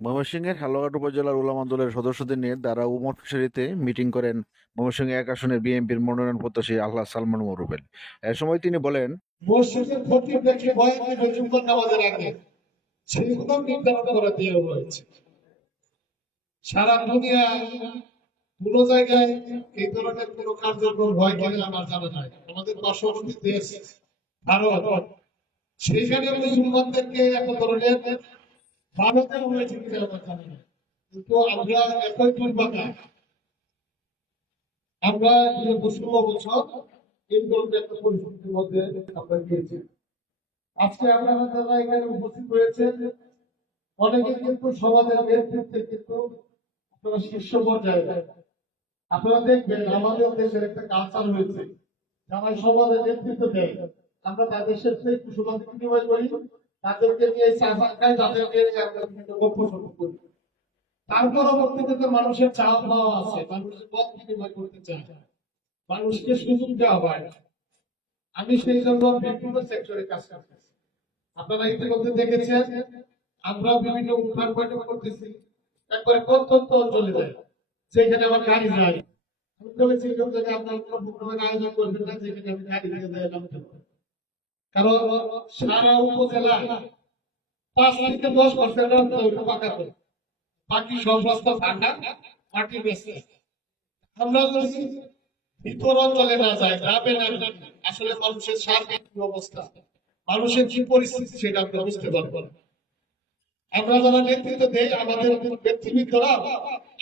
ময়মনসিংহের হালুয়াঘাট উপজেলার উলামা দলের সদস্যদের নিয়ে দ্বারা উমর ফিশারিতে মিটিং করেন ময়মনসিংহ এক আসনের বিএনপির মনোনয়ন প্রত্যাশী আল্লাহ সালমান মরুবেল এ সময় তিনি বলেন সারা দুনিয়ায় কোন জায়গায় এই ধরনের কোন কার্যক্রম হয় আমার জানা নাই। আমাদের পার্শ্ববর্তী দেশ, ভারত, সেইখানে মুসলমানদেরকে এক ধরনের ভারতের হয়েছে কিন্তু আমরা একই দুর্ভাগা আমরা ষোলো বছর এই ধরনের একটা পরিস্থিতির মধ্যে আমরা গিয়েছি আজকে আপনারা যারা এখানে উপস্থিত রয়েছেন। অনেকে কিন্তু সমাজের নেতৃত্বে কিন্তু আপনারা শীর্ষ পর্যায়ে আপনারা দেখবেন আমাদের দেশের একটা কালচার হয়েছে যারা সমাজের নেতৃত্ব দেয়, আমরা তাদের সাথে কুশলাদি বিনিময় করি। তাদেরকে নিয়ে চা চা তাদেরকে নিয়ে আমরা বিভিন্ন গল্প সল্প করি। তার পরবর্তীতে মানুষের চাওয়া পাওয়া আছে। মানুষের পথ বিনিময় করতে চায়। মানুষকে সুযোগ দেওয়া হয়। আমি সেই জন্য বিভিন্ন সেক্টরে কাজ করতেছি আপনারা ইতিমধ্যে দেখেছেন, আমরা বিভিন্ন উদ্ধার বৈঠক করতেছি। একবারে প্রত্যন্ত অঞ্চলে যাই সেখানে আমার গাড়ি যায়। আমি বলেছি প্রোগ্রামের আয়োজন করবেন না, যেখানে আমি গাড়ি দিয়ে যাই। কারণ সারা উপজেলা পাঁচ থেকে দশ পার্সেন্ট পাকা করে। বাকি রাস্তা ফাঁকা মাটি বেশি আমরা ভিতর অঞ্চলে না যায় গ্রামে না আসলে মানুষের সার্বিক কি অবস্থা? মানুষের কি পরিস্থিতি সেটা আমরা বুঝতে পারব আমরা যারা নেতৃত্ব দেই, আমাদের ব্যক্তিবিদরা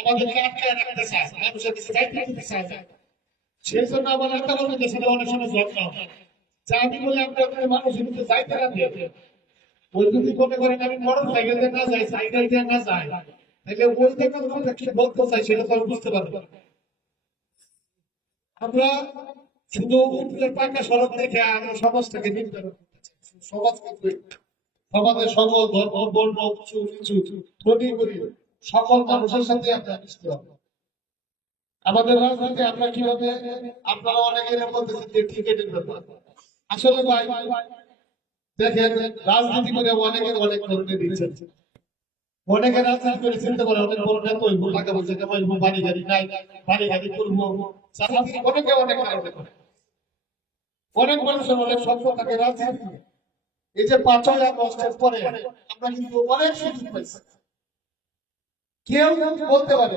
আমাদেরকে আটকায় রাখতে চায়, মানুষের সেই জন্য আমার একটা কথা কাছে অনেক সময় যত্ন আমি বলে ওখানে মানুষের মনে করেন আমি দিয়ে না যাই সাইকেল দিয়ে না যাই, তাহলে ওই কি বলতে চাই সেটা তো আমি বুঝতে পারব আমরা শুধু উপরের পাকা সড়ক দেখে আমরা সমাজটাকে সমাজের সকল ধর্ম, বর্ণ উঁচু নিচু ধনী, গরিব, সকল মানুষের সাথে আমরা মিশতে হবে আমাদের রাজনীতি আমরা কীভাবে আপনারা অনেকে বলতেছেন যে টিকেটের ব্যাপার। আসলে ভাই, দেখেন, রাজনীতি করে অনেকে অনেক ধরনের দিচ্ছেন। অনেকে রাজনীতি করে চিন্তা করে অনেক বড় নেতা হইব টাকা পয়সা কামাইব বাড়ি গাড়ি নাই, বাড়ি গাড়ি করব। অনেকে অনেক কারণে করে। অনেক মানুষের অনেক স্বপ্ন থাকে রাজনীতি এই যে পাঁচই আগস্টের পরে আমরা কিন্তু অনেক সুযোগ পাইছি। কেউ বলতে পারে,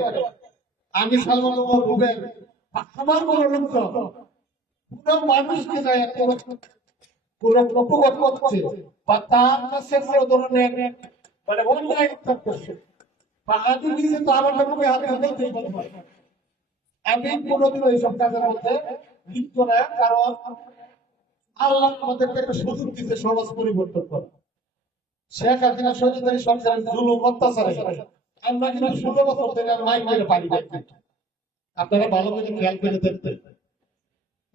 আমি সালমান আমার কোনো লোক কোন মানুষকে যায় কোন করছে বা তার কাছে কোনো ধরনের মানে করছে। বা তো আমার হাতে পারি আমি কোনোদিন এইসব কাজের মধ্যে লিপ্ত না, কারণ আল্লাহ আমাদেরকে একটা সুযোগ দিতে সমাজ পরিবর্তন করা শেখ হাসিনা সৈন্যদারি সরকারের জুলুম, অত্যাচারে। আমরা কিন্তু ষোলো বছর ধরে মাই মাইলে পারি আপনারা ভালো করে খেয়াল করে দেখতে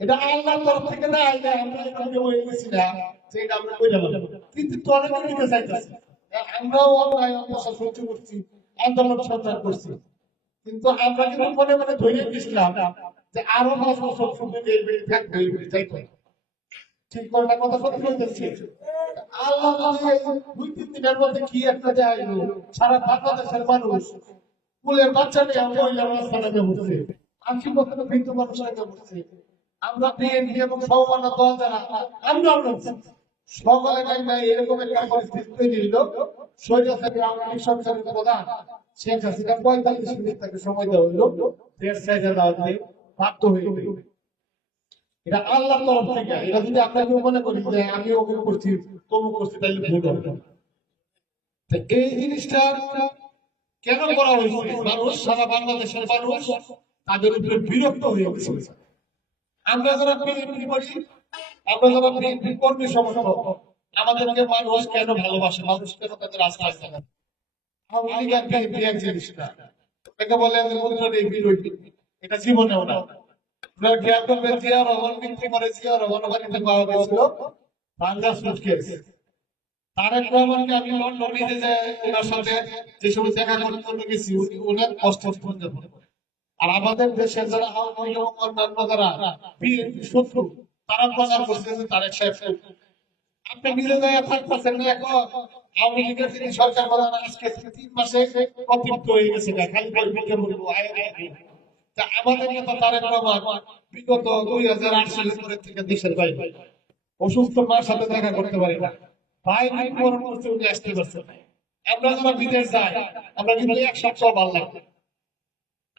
এটা আল্লাহর তরফ থেকে না এটা আমরা এখানে হয়ে গেছি না এটা আমরা কইরা বলব কিন্তু তলে নিতে চাইতেছি। আমরাও অন্যায় অত্যাচার সহ্য করছি, আন্দোলন সংগ্রাম করছি। কিন্তু আমরা কিন্তু মনে মনে ধরে গেছিলাম যে আরও পাঁচ বছর শুধু এই বেড়ে থাকবে এই বেড়ে হবে। ঠিক করে কথা সত্যি বলতেছি? আল্লাহ দুই, তিন দিনের মধ্যে কি একটা দেয় সারা বাংলাদেশের মানুষ কুলের বাচ্চা নিয়ে মহিলা রাস্তা নামে উঠছে আশি বছর বৃদ্ধ মানুষ নামে উঠছে আমরা এবং দল যারা এরকম একটা পরিস্থিতি তৈরি হইল। এটা এটা যদি মনে করি আমি ওকে করছি, তমুক করছি এই জিনিসটা কেন করা হয়েছে? মানুষ, সারা বাংলাদেশের মানুষ তাদের উপরে বিরক্ত হয়ে গেছে। আমরা যারা বিএনপি করি আমরা যারা বিএনপি কর্মী মানুষ কেন ভালোবাসে? মানুষ কেন তাদের আস্থা আছে আওয়ামী লীগ এটা জীবনেও না। জিয়া রহমান করে জিয়া রহমান বাংলা সুটকেস তারেক রহমানকে আমি লন্ডনে যে ওনার সাথে যে সময় দেখা করতে গেছি, উনি ওনার কষ্ট আর আমাদের দেশের যারা আওয়ামী এবং অন্যান্য যারা বিএনপি শত্রু, তারা প্রচার করছে যে তারেক সাহেব আপনি নিজে থাকতেছেন না এখন। আওয়ামী লীগের যিনি সরকার প্রধান আজকে তিন মাসে হয়ে গেছে। না খালি আমাদের নেতা তারেক রহমান বিগত দুই হাজার আট সালের থেকে দেশের বাইরে। অসুস্থ মার সাথে দেখা করতে পারি না। ভাই ভাই, পরামর্শ আসতে পারছে আমরা যারা বিদেশ যাই, আমরা কিন্তু এক সপ্তাহ ভালো লাগে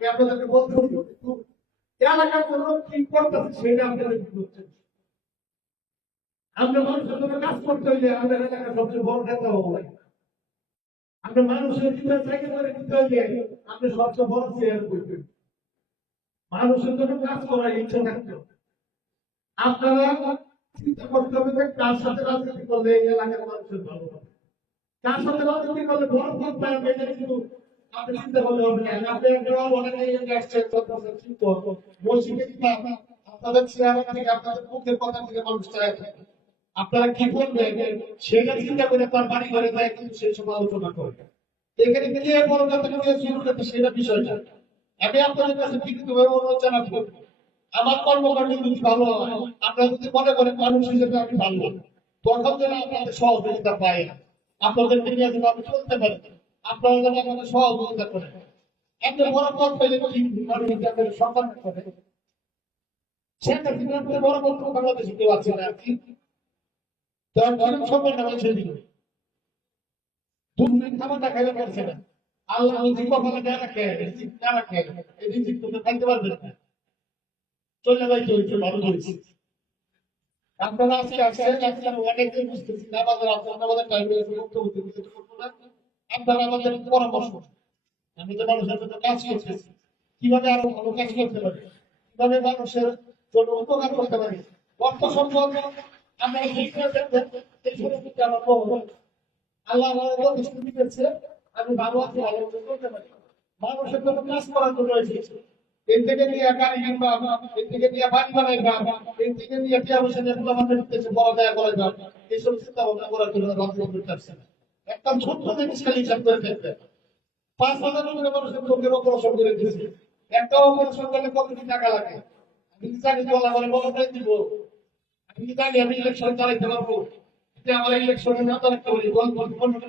আমি আপনাদেরকে বলতে কিন্তু এলাকার জন্য কি করতেছে সেটা আপনাদের কি করছেন? আমরা মানুষের জন্য কাজ করতে হইলে আমাদের এলাকার সবচেয়ে বড় নেতা হব আমরা মানুষের জীবনে থেকে করে দিতে হইলে আপনি সবচেয়ে বড় চেয়ার করবেন মানুষের জন্য কাজ করার ইচ্ছা থাকতে হবে। আপনারা চিন্তা করতে হবে যে কার সাথে রাজনীতি করলে এই এলাকার মানুষের ভালো হবে। কার সাথে রাজনীতি করলে বড় পাবেন কিন্তু আপনাদের আপনাদের আপনারা কি সেটা চিন্তা করে তার বাড়ি ঘরে যায়, কিন্তু সেই সময় আলোচনা এখানে শুরু করতে সেটা বিষয়টা। আমি আপনাদের কাছে অনুরোধ জানাব, আমার কর্মকাণ্ড যদি ভালো হয়, আপনারা যদি মনে করেন মানুষ হিসেবে আমি ভালো, তখন যেন আপনাদের সহযোগিতা পাই আপনাদেরকে নিয়ে যেন আমি চলতে পারি। আপনারা যেন আমাদের সহযোগিতা করেন। একটা বড় পদ পেলে যাদের সম্মান করে সেটা কিন্তু বড় পদ বাংলাদেশে কেউ আছে না। আমি অনেকদিন বুঝতেছি না আমাদের আপনার আমাদের টাইম বক্তব্য দিতে করব না। আপনারা আমাদের পরামর্শ। আমি তো মানুষের জন্য কাজ করতেছি। কীভাবে আরও ভালো কাজ করতে পারি? কীভাবে মানুষের জন্য উপকার করতে পারি? অর্থ সম্পদ আমরা আমি মানুষের গাড়ি বাড়ি এইসব চিন্তা ভাবনা করার জন্য করতে না। একটা ছোট্ট জিনিস খালি হিসাব করে দেখবে পাঁচ হাজার করে মানুষের চোখের অপারেশন করে দিয়েছে। একটা অপারেশন করলে কত কি টাকা লাগে? আমি কি জানি বলা দিব। আমি কি জানি আমি ইলেকশন চালাইতে পারব? আমার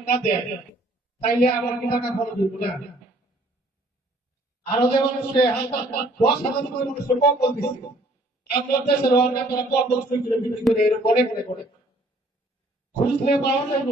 না দেয়। তাইলে আমার কি টাকা খরচ হইব না? আরও যে মানুষকে দশ হাজার দিচ্ছে আপনার দেশের তারা সই করে বিক্রি করে এরকম অনেক অনেক অনেক খুঁজলে পাওয়া যাবে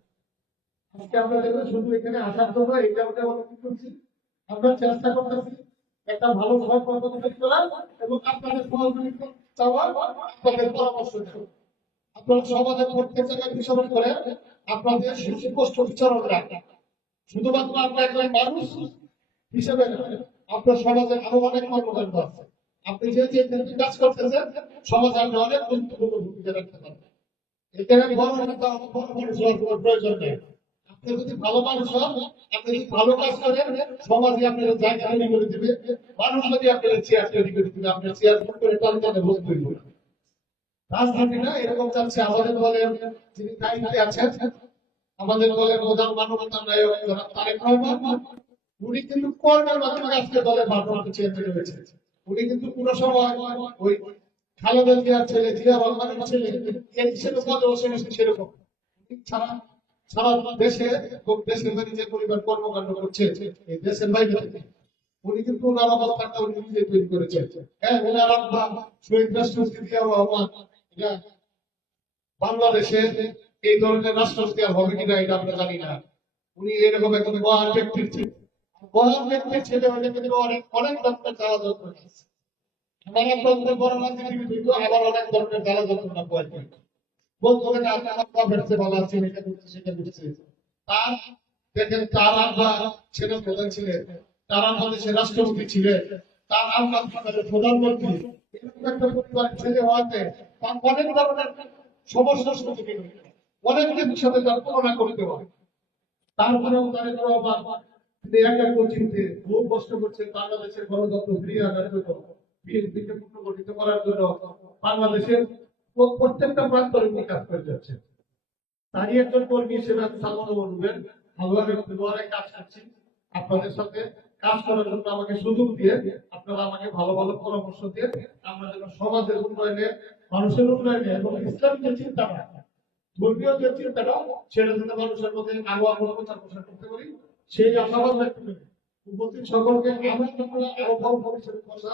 আজকে আমরা দেখবেন শুধু এখানে আসার জন্য ওটা কি করছি। আমরা চেষ্টা করতেছি একটা ভালো তৈরি করার এবং আপনাদের সহযোগিতা চাওয়া আপনাদের পরামর্শ আপনারা বিচরণ করে আপনাদের সুস্পষ্ট রাখেন শুধুমাত্র আপনার একজন মানুষ হিসেবে আপনার সমাজে আরও অনেক কর্মকাণ্ড আছে। আপনি যে যে কাজ করতেছেন, সমাজে আপনি অনেক গুরুত্বপূর্ণ ভূমিকা রাখতে পারবেন। এখানে বড় প্রয়োজন নেই। আপনি যদি ভালো মানুষ হন, আপনি যদি ভালো কাজ করেন, সমাজে আপনার জায়গা তৈরি করে দিবে, মানুষ যদি আপনার চেয়ার তৈরি করে দিবে আপনার চেয়ার ভোট করে টানটানে বসে তৈরি করে দিবে। রাজনীতিটা এরকম যাচ্ছে আমাদের দলের যিনি দায়িত্বে আছেন, আমাদের দলের প্রধান মানবতার নায়ক জনাব তারেক রহমান, উনি কিন্তু কর্মের মাধ্যমে আজকে দলের ভারপ্রাপ্ত চেয়ার চেয়ারম্যান হয়েছে উনি কিন্তু কোনো সময় ওই খালেদা জিয়ার ছেলে জিয়া রহমানের ছেলে এই হিসেবে বসে সেরকম ছাড়া সারা দেশে দেশের বাইরে যে পরিবার কর্মকাণ্ড করছে। এই দেশের বাইরে উনি কিন্তু অবস্থানটা উনি নিজে তৈরি হ্যাঁ বাংলাদেশে এই ধরনের রাষ্ট্রপতি আর হবে কিনা এটা আমরা জানি না। উনি এরকম একজন মহান ব্যক্তির মহান ব্যক্তির ছেলে হলে কিন্তু অনেক অনেক ধরনের জ্বালা আছে। আমার ধরনের বড় দিত আবার অনেক ধরনের জ্বালা যন্ত্রণা পয় কিন্তু রাষ্ট্রপতি ছিলেন। তার প্রধানমন্ত্রী। এরকম একটা পরিবারের ছেলে হওয়াতে তার অনেক ধরনের সমস্যার সম্মুখীন অনেক কিছুর সাথে তার তুলনা হয়। তারপরেও বহু কষ্ট বাংলাদেশের গণতন্ত্র করার জন্য বাংলাদেশের প্রত্যেকটা প্রান্তরে উনি কাজ করে যাচ্ছে তারই একজন কর্মী হিসেবে আমি সালমান বলবেন, আল্লাহ অনেক কাজ করছি। আপনাদের সাথে কাজ করার জন্য আমাকে সুযোগ দিয়ে আপনারা আমাকে ভালো ভালো পরামর্শ দিয়ে আমরা যেন সমাজের উন্নয়নে, মানুষের উন্নয়নে এবং ইসলামিক যে চিন্তাটা, ধর্মীয় যে চিন্তাটা, সেটা যাতে মানুষের মধ্যে আরও আরও প্রচার প্রসার করতে পারি, সেই আশাবাদ ব্যক্ত করি। উপস্থিত সকলকে আমার আমরা আরও বসা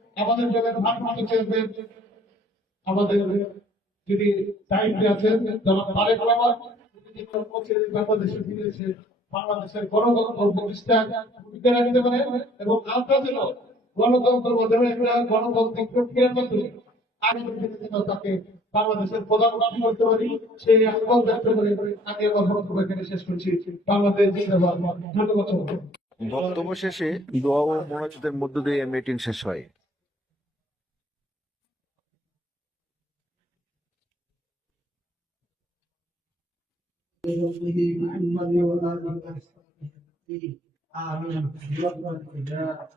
আমাদের দলের ভারপ্রাপ্ত চেয়ারম্যান আমাদের যিনি দায়িত্বে আছেন, জনাব তারেক রহমান বাংলাদেশে ফিরেছে বাংলাদেশের গণতন্ত্র প্রতিষ্ঠা ভূমিকা রাখতে পারে এবং আমরা যেন গণতন্ত্রের মাধ্যমে একটা গণতান্ত্রিক প্রক্রিয়ার মাধ্যমে দিনে যেন তাকে বাংলাদেশের প্রধানমন্ত্রী করতে পারি, সেই আহ্বান ব্যক্ত করে আমি আমার বক্তব্য এখানে শেষ করছি। বাংলাদেশ ধন্যবাদ। বক্তব্য শেষে দোয়া ও মোনাজাতের মধ্য দিয়ে মিটিং শেষ হয়। بفضله محمد وآله وصحبه آمين برحمتك يا